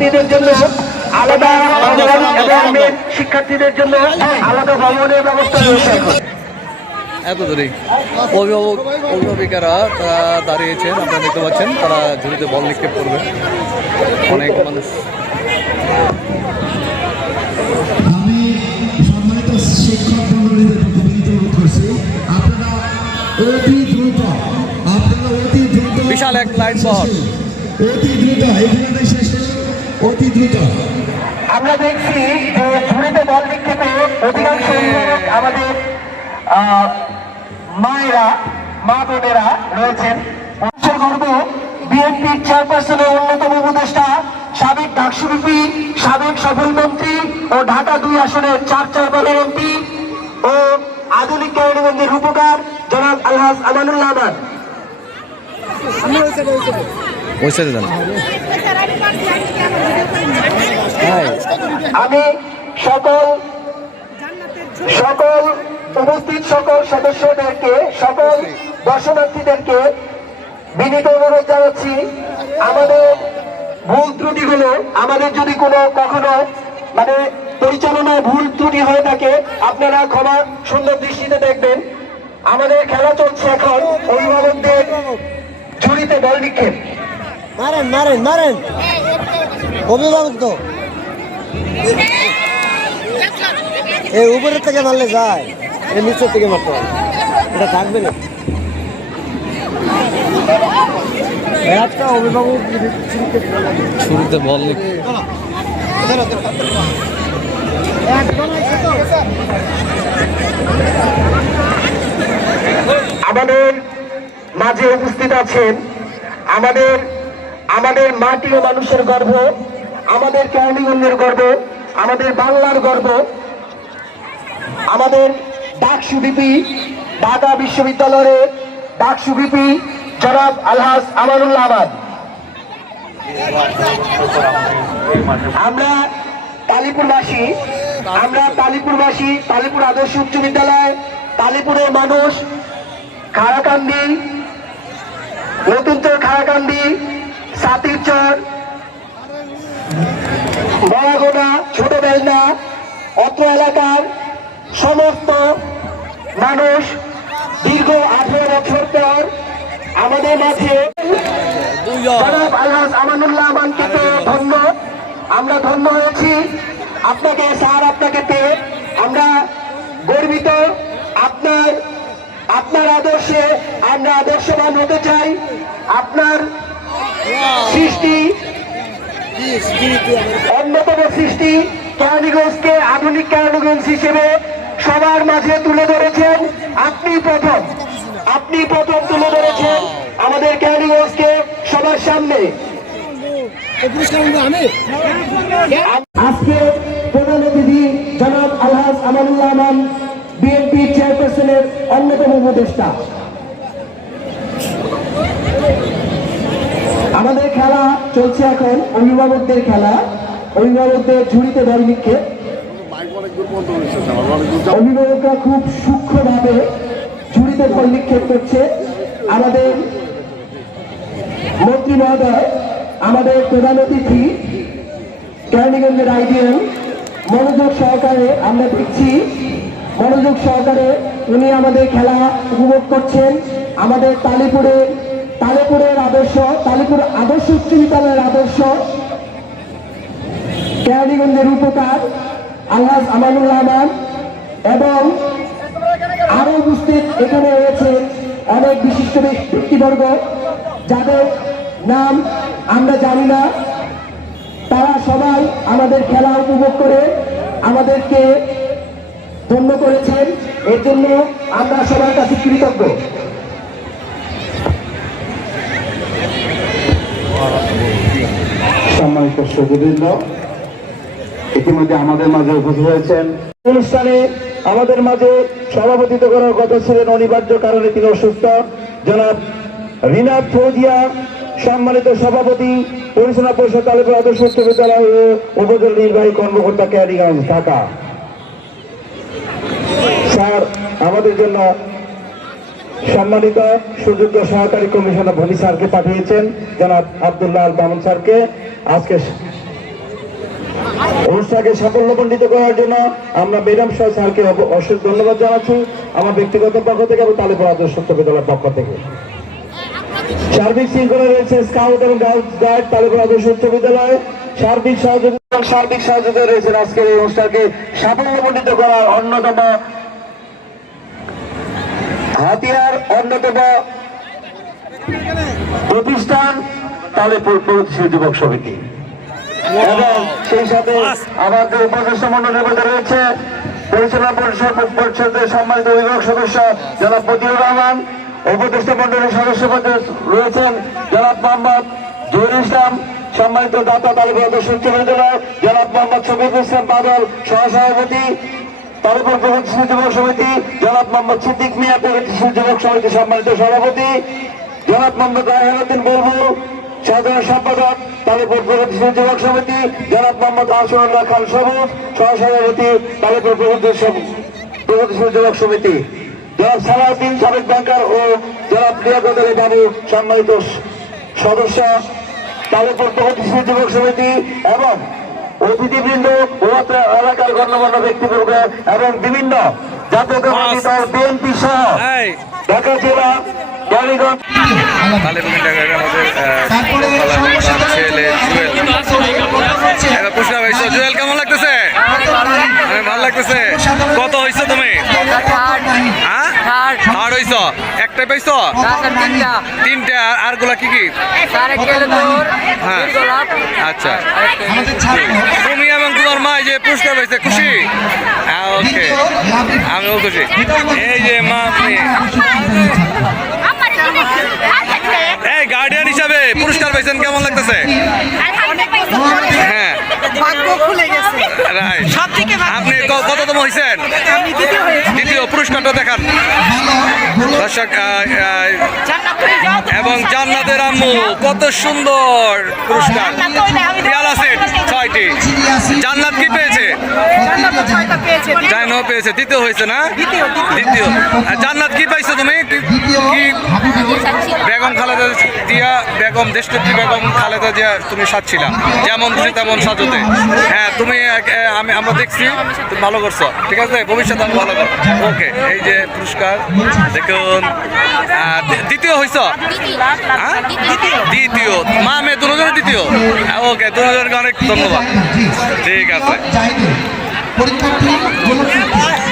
শিক্ষার্থীদের জন্য আলাদা ভবন এবং শিক্ষার্থীদের জন্য আলাদা ভবনের ব্যবস্থা রয়েছে এখন। এত দূরে অভিভাবক অভিভাবিকারা তারা দাঁড়িয়েছেন আপনারা দেখতে পাচ্ছেন তারা ঝুড়িতে বল নিক্ষেপ করবে। অনেক মানুষ। আমি সম্মানিত শিক্ষক মন্ডলীদের প্রতি বিনীত করছি। আপনারা অতি দ্রুত আপনারা অতি দ্রুত বিশাল এক লাইন বহর। অতি দ্রুত এখানে শেষ। অতি দ্রুত। আমরা দেখছি যে ঝুড়িতে বল নিক্ষেপে অধিকাংশ আমাদের মায়েরা, মা বোনেরা রয়েছেন। মানুষের গর্ব, বিএনপির চেয়ারপারসনের অন্যতম উপদেষ্টা, সাবেক ডাকসুরূপী, সাবেক সফলমন্ত্রী ও ঢাকা দুই আসনের চার চারবারের এমপি ও আধুনিক কেরানীগঞ্জের রূপকার জনাব আলহাজ আমানুল্লাহ আমান ওই সাইডে আমি সকল সকল উপস্থিত সকল সদস্যদেরকে, সকল দর্শনার্থীদেরকে বিনীত অনুরোধ জানাচ্ছি। আমাদের ভুল ত্রুটিগুলো আমাদের যদি কোনো কখনো মানে পরিচালনায় ভুল ত্রুটি হয়ে থাকে, আপনারা ক্ষমা সুন্দর দৃষ্টিতে দেখবেন। আমাদের খেলা চলছে এখন, অভিভাবকদের ঝুড়িতে বল নিক্ষেপ। মারেন মারেন মারেন অভিভাবক তো। এই উপরের থেকে মারলে যায় এই নিচের থেকে মারতে হবে এটা থাকবে না। একটা অভিভাবক শুরুতে বল। আমাদের মাঝে উপস্থিত আছেন আমাদের আমাদের মাটি ও মানুষের গর্ব, আমাদের কেরানীগঞ্জের গর্ব, আমাদের বাংলার গর্ব, আমাদের ডাকসু বিপি, ঢাকা বিশ্ববিদ্যালয়ের ডাকসু বিপি, জনাব আলহাজ আমানুল্লাহ আবাদ আমরা তালিপুরবাসী আমরা তালিপুরবাসী তালিপুর আদর্শ উচ্চ বিদ্যালয় তালিপুরের মানুষ খারাকান্দি নতুনচর খারাকান্দি সাতিরচর বড়াগোনা ছোট বেলনা অত্র এলাকার সমস্ত মানুষ দীর্ঘ আঠেরো বছর পর আমাদের মাঝে। আমানুল্লাহ আমানকে পেয়ে ধন্য। আমরা ধন্য হয়েছি। আপনাকে, স্যার, আপনাকে পেয়ে আমরা গর্বিত। আপনার আপনার আদর্শে আমরা আদর্শবান হতে চাই। আপনার সৃষ্টি। অন্যতম সৃষ্টি কেরানীগঞ্জকে আধুনিক কেরানীগঞ্জ হিসেবে সবার মাঝে তুলে ধরেছেন। আপনি প্রথম আপনি প্রথম তুলে ধরেছেন আমাদের কেরানীগঞ্জকে সবার সামনে। আজকে প্রধান অতিথি জনাব আলহাজ আমানুল্লাহ আমান, বিএনপি চেয়ারপারসনের অন্যতম উপদেষ্টা। আমাদের খেলা চলছে এখন অভিভাবকদের খেলা। অভিভাবকদের ঝুড়িতে বল নিক্ষেপ। অভিভাবকরা খুব সূক্ষ্মভাবে ঝুড়িতে বল নিক্ষেপ করছে। আমাদের মন্ত্রী মহোদয়, আমাদের প্রধান অতিথি, কেরানীগঞ্জের আইডিএল, মনোযোগ সহকারে আমরা দেখছি, মনোযোগ সহকারে উনি আমাদের খেলা উপভোগ করছেন। আমাদের তালিপুরের তালিপুরের আদর্শ, তালিপুর আদর্শ উচ্চ বিদ্যালয়ের আদর্শ। কেরানীগঞ্জের উপকার আলহাজ আমানুল রহমান এবং আরও উপস্থিত এখানে রয়েছে অনেক বিশিষ্ট ব্যক্তিবর্গ, যাদের নাম আমরা জানি না। তারা সবাই আমাদের খেলা উপভোগ করে আমাদেরকে ধন্য করেছেন। এর জন্য আমরা সবার কাছে কৃতজ্ঞ। সম্মানিত সুদীবৃন্দ ইতিমধ্যে আমাদের মাঝে উপস্থিত হয়েছেন। অনুষ্ঠানে আমাদের মাঝে সভাপতিত্ব করার কথা ছিলেন অনিবার্য কারণে তিনি অসুস্থ। জনাব রিনাথ ফৌজিয়া, সম্মানিত সভাপতি, পরিচালনা পরিষদ তালিপুর আদর্শ উচ্চ বিদ্যালয় ও উপজেলা নির্বাহী কর্মকর্তা ক্যারিগঞ্জ ঢাকা। স্যার, আমাদের জন্য সম্মানিত সুযোগ্য সহকারী কমিশনার ভনি স্যারকে পাঠিয়েছেন, জনাব আব্দুল্লাহ আল মামুন স্যারকে। আজকে অনুষ্ঠানকে সাফল্যমণ্ডিত করার জন্য আমরা ম্যাডাম সহ স্যারকে অশেষ ধন্যবাদ জানাচ্ছি, আমার ব্যক্তিগত পক্ষ থেকে এবং তালেপুর আদর্শ বিদ্যালয়ের পক্ষ থেকে। সার্বিক শৃঙ্খলা রয়েছে স্কাউট এবং গাইডস গাইড তালেপুর আদর্শ উচ্চ বিদ্যালয়। সার্বিক সহযোগিতা সার্বিক সহযোগিতা রয়েছে আজকের এই অনুষ্ঠানকে সাফল্যমণ্ডিত করার অন্যতম হাতিয়ার অন্যতম প্রতিষ্ঠান তালেপুর প্রগতিশীল যুবক সমিতি। এবং সেই সাথে আমাদের উপদেষ্টা মন্ডলের মধ্যে রয়েছে পরিচালনা পরিষদ পরিষদের সম্মানিত অভিভাবক সদস্য জনাব মতিউর রহমান, উপদেষ্টা মন্ডলের সদস্য পদে রয়েছেন জনাব মোহাম্মদ জহির ইসলাম, সম্মানিত দাতা তালিকা বিদ্যালয় জনাব মোহাম্মদ শফিক ইসলাম বাদল, সহসভাপতি তারপর প্রগতিশীল যুবক সমিতি, জনাব মোহাম্মদ সিদ্দিক মিয়া প্রগতিশীল যুবক সমিতি সম্মানিত সভাপতি, জনাব মোহাম্মদ রায়হানুদ্দিন বুলবুল সাধারণ সম্পাদক তালিপুর প্রগতিশীল যুবক সমিতি, জনাব মোহাম্মদ আসরুল্লাহ খান সবুজ, সহসভাপতি তালিপুর প্রগতিশীল প্রগতিশীল যুবক সমিতি। জনাব সালাউদ্দিন সাবেক ব্যাংকার ও জনাব লিয়াকত আলী বাবু সম্মানিত সদস্য তালিপুর প্রগতিশীল যুবক সমিতি এবং অতিথিবৃন্দ ও এলাকার গণ্যমান্য ব্যক্তিবর্গ এবং বিভিন্ন জাতীয়তাবাদী দল বিএনপি সহ ঢাকা জেলা কেমন লাগতেছে? ভালো লাগতেছে। কত হয়েছো তুমি? থার্ড হয়েছ একটাই পাইছো তিনটা। আর আরগুলা কি কি? হ্যাঁ। আচ্ছা। তুমি এবং তোমার মা যে পুরস্কার পাইছে খুশি? ওকে। আমিও খুশি। এই যে মা আপনি এই গার্ডিয়ান হিসাবে পুরস্কার পাইছেন কেমন লাগতেছে হ্যাঁ ভাগ্য খুলে গেছে রাইট সব থেকে ভালো আপনি ক- কততম হয়েছেন দ্বিতীয় পুরস্কারটা দেখান। দর্শক এবং জান্নাতের আম্মু, কত সুন্দর পুরস্কার। খেয়াল আছে ছয়টি। জান্নাত কি পেয়েছে? জান্নাত তো ছয়টা পেয়েছে দ্বিতীয় হয়েছে না? দ্বিতীয়, জান্নাত কি পাইছো তুমি? কি- বেগম খালেদা জিয়া বেগম দেশনেত্রী বেগম খালেদা জিয়া তুমি সাজছিলা। যেমন খুশি তেমন সাজতে। হ্যাঁ তুমি আমি আমরা দেখছি তুমি ভালো করছ। ঠিক আছে? ভবিষ্যতে আমি ভালো করো ওকে এই যে পুরস্কার দেখুন। দ্বিতীয় হয়েছ হ্যাঁ? দ্বিতীয়। মা মেয়ে দুজনের দ্বিতীয়? ওকে দুজনকে অনেক ধন্যবাদ। ঠিক আছে। পরীক্ষার্থী